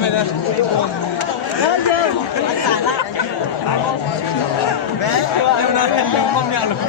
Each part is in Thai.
ไม่ได้เยอะสาระแม่เร็วนะเร็วมากเนี่ยลูก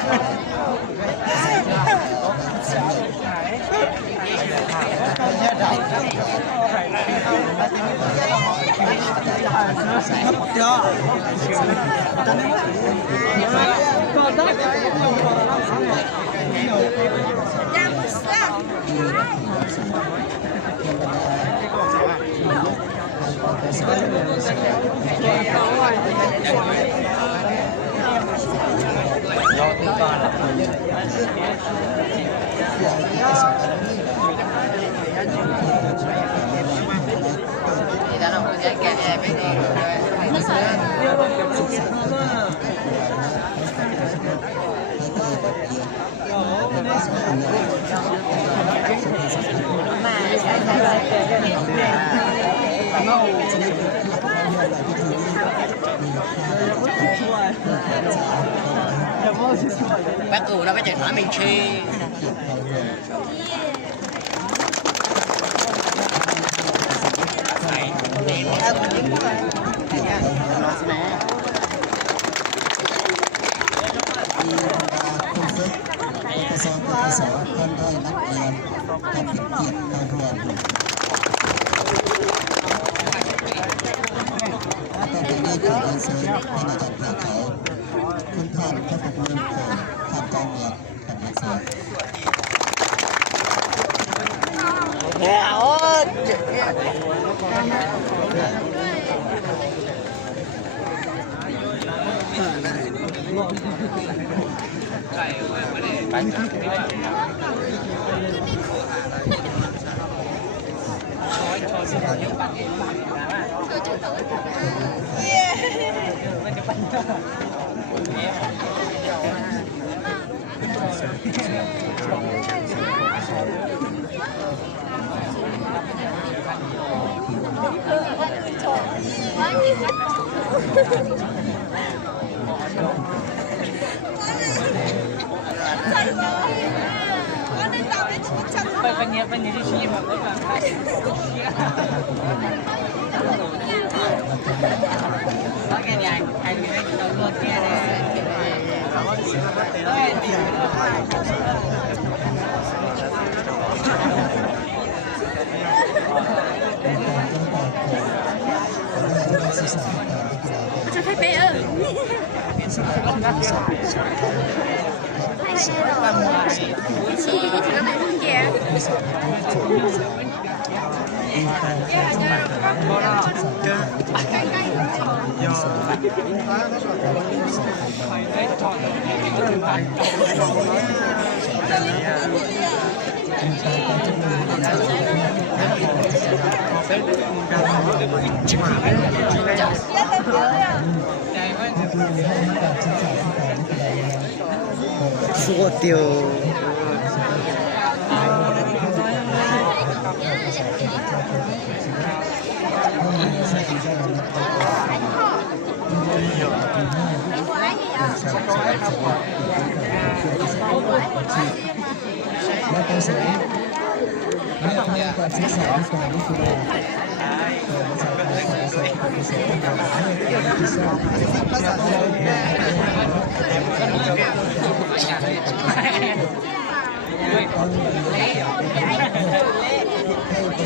bác ủ nó phải chạy nói mình chiคุณท่านพระพุทธเจ้าทำกองเงียบทำเสียเป็นอย่างที่ชี้แบบนี้แบบแล้วแกยังใครไม่ได้ตัวรถแกเลย我这太悲了。太是了，一起这个美梦点。Phô tiêu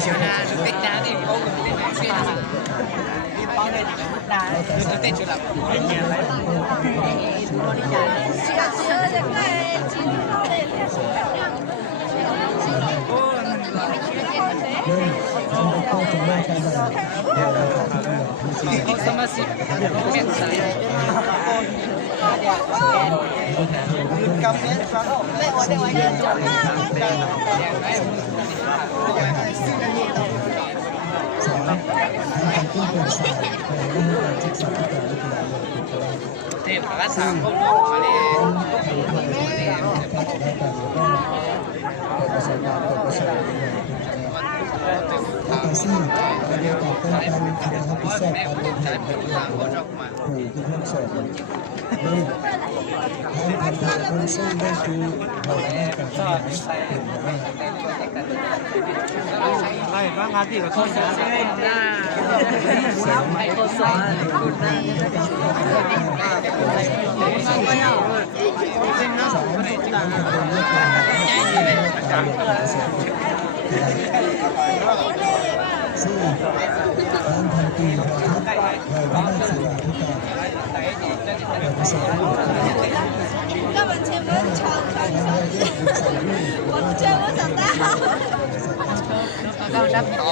chiều na được tết đá thì không được tết này xuyên bao này thì cũng đá được tết chưa làm sama si Thì phải cắt sáng không được mà đi ไล่บ้างงานที่กับโซนนะ ไอ้คนสอนคุณนะ根本前面超长，我觉得我长大好。 เราดับต่อ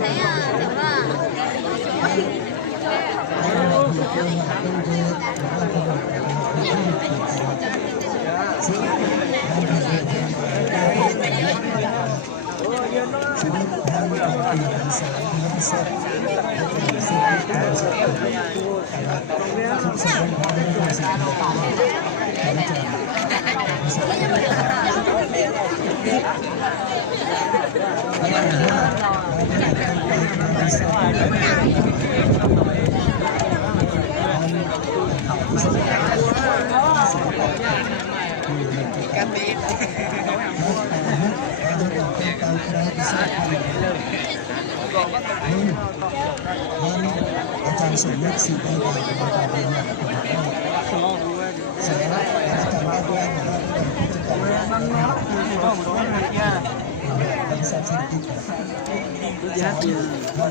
谁呀？怎么了？ กันดี อาจารย์สมนึกสีได้ไปในการเรียนรู้เสร็จแล้วอาจารย์ว่าด้วยนะครับเป็นสัตว์สิ่งที่อาจารย์คิดว่า